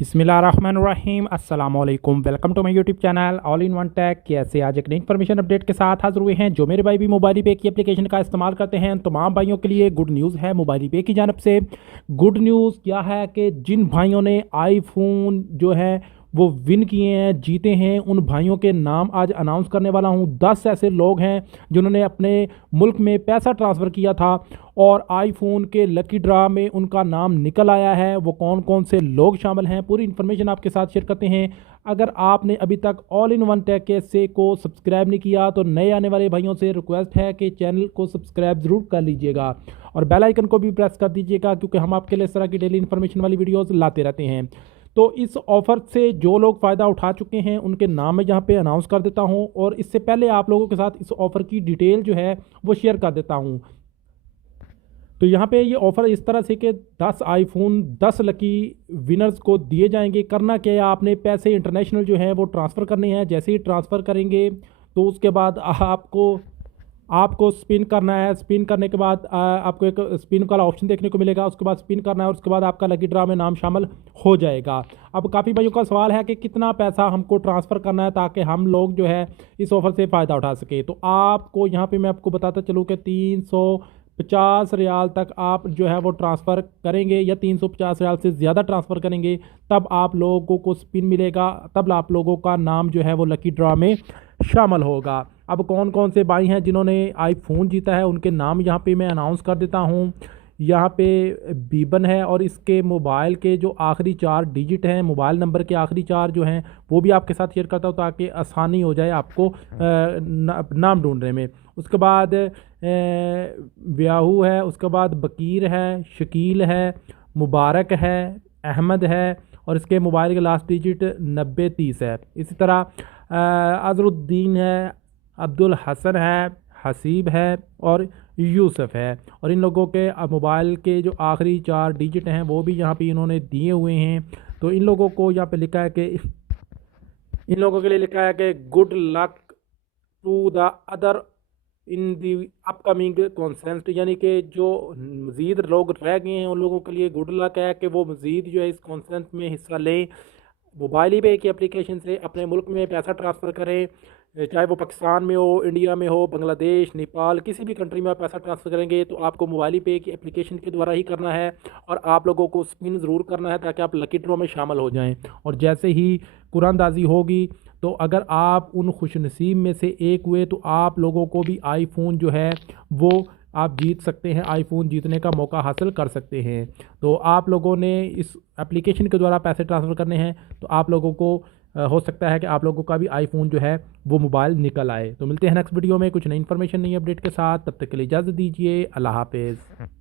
बिस्मिल्लाहिर्रहमानिर्रहीम अस्सलाम वालेकुम। Welcome to my YouTube channel all in one tech. कैसे आज एक नई इन्फॉर्मेशन अपडेट के साथ हाजिर हुए हैं। जो मेरे भाई भी मोबाइल पे की एप्लीकेशन का इस्तेमाल करते हैं तमाम भाइयों के लिए गुड न्यूज़ है मोबाइल पे की जानब से। गुड न्यूज़ क्या है कि जिन भाइयों ने आईफोन जो है वो विन किए हैं, जीते हैं, उन भाइयों के नाम आज अनाउंस करने वाला हूँ। 10 ऐसे लोग हैं जिन्होंने अपने मुल्क में पैसा ट्रांसफ़र किया था और आईफोन के लकी ड्रा में उनका नाम निकल आया है। वो कौन कौन से लोग शामिल हैं पूरी इन्फॉर्मेशन आपके साथ शेयर करते हैं। अगर आपने अभी तक ऑल इन वन टेक से को सब्सक्राइब नहीं किया तो नए आने वाले भाइयों से रिक्वेस्ट है कि चैनल को सब्सक्राइब ज़रूर कर लीजिएगा और बेल आइकन को भी प्रेस कर दीजिएगा, क्योंकि हम आपके लिए इस तरह की डेली इन्फॉर्मेशन वाली वीडियोस लाते रहते हैं। तो इस ऑफ़र से जो लोग फ़ायदा उठा चुके हैं उनके नाम मैं यहाँ पे अनाउंस कर देता हूँ, और इससे पहले आप लोगों के साथ इस ऑफ़र की डिटेल जो है वो शेयर कर देता हूँ। तो यहाँ पे ये ऑफ़र इस तरह से कि 10 आईफोन 10 लकी विनर्स को दिए जाएंगे। करना क्या है, आपने पैसे इंटरनेशनल जो है वो ट्रांसफ़र करने हैं। जैसे ही ट्रांसफ़र करेंगे तो उसके बाद आपको आपको स्पिन करना है। स्पिन करने के बाद आपको एक स्पिन वाला ऑप्शन देखने को मिलेगा। उसके बाद स्पिन करना है और उसके बाद आपका लकी ड्रा में नाम शामिल हो जाएगा। अब काफ़ी भाइयों का सवाल है कि कितना पैसा हमको ट्रांसफ़र करना है ताकि हम लोग जो है इस ऑफ़र से फ़ायदा उठा सके। तो आपको यहाँ पे मैं आपको बताता चलूँ कि 350 रियाल तक आप जो है वो ट्रांसफ़र करेंगे या 350 रियाल से ज़्यादा ट्रांसफ़र करेंगे तब आप लोगों को स्पिन मिलेगा, तब आप लोगों का नाम जो है वो लकी ड्रा में शामिल होगा। अब कौन कौन से भाई हैं जिन्होंने आईफोन जीता है उनके नाम यहाँ पे मैं अनाउंस कर देता हूँ। यहाँ पे बीबन है और इसके मोबाइल के जो आखिरी 4 डिजिट हैं, मोबाइल नंबर के आखिरी 4 जो हैं वो भी आपके साथ शेयर करता हूँ ताकि आसानी हो जाए आपको नाम ढूंढने में। उसके बाद व्याहू है, उसके बाद बकीर है, शकील है, मुबारक है, अहमद है और इसके मोबाइल के लास्ट डिजिट 9030 है। इसी तरह अज़रुद्दीन है, अब्दुल हसन है, हसीब है और यूसुफ है। और इन लोगों के मोबाइल के जो आखिरी 4 डिजिट हैं वो भी यहाँ पे इन्होंने दिए हुए हैं। तो इन लोगों को यहाँ पे लिखा है कि इन लोगों के लिए लिखा है कि good luck to the other in the upcoming contest, यानी कि जो मज़ीद लोग रह गए हैं उन लोगों के लिए गुड लक है कि वो मज़ीद जो है इस कॉन्सेंट में हिस्सा लें। मोबाइल ही पे की एप्लीकेशन से अपने मुल्क में पैसा ट्रांसफ़र करें, चाहे वो पाकिस्तान में हो, इंडिया में हो, बांग्लादेश, नेपाल, किसी भी कंट्री में आप पैसा ट्रांसफ़र करेंगे तो आपको मोबाइल ही पे की एप्लीकेशन के द्वारा ही करना है। और आप लोगों को स्पिन ज़रूर करना है ताकि आप लकी ड्रॉ में शामिल हो जाएं। और जैसे ही कुरानदाजी होगी तो अगर आप उन खुशनसीब में से एक हुए तो आप लोगों को भी आईफोन जो है वो आप जीत सकते हैं, आईफोन जीतने का मौका हासिल कर सकते हैं। तो आप लोगों ने इस एप्लीकेशन के द्वारा पैसे ट्रांसफ़र करने हैं तो आप लोगों को हो सकता है कि आप लोगों का भी आईफोन जो है वो मोबाइल निकल आए। तो मिलते हैं नेक्स्ट वीडियो में कुछ नई इन्फॉर्मेशन नई अपडेट के साथ। तब तक के लिए इजाज़त दीजिए। अल्लाह हाफिज़।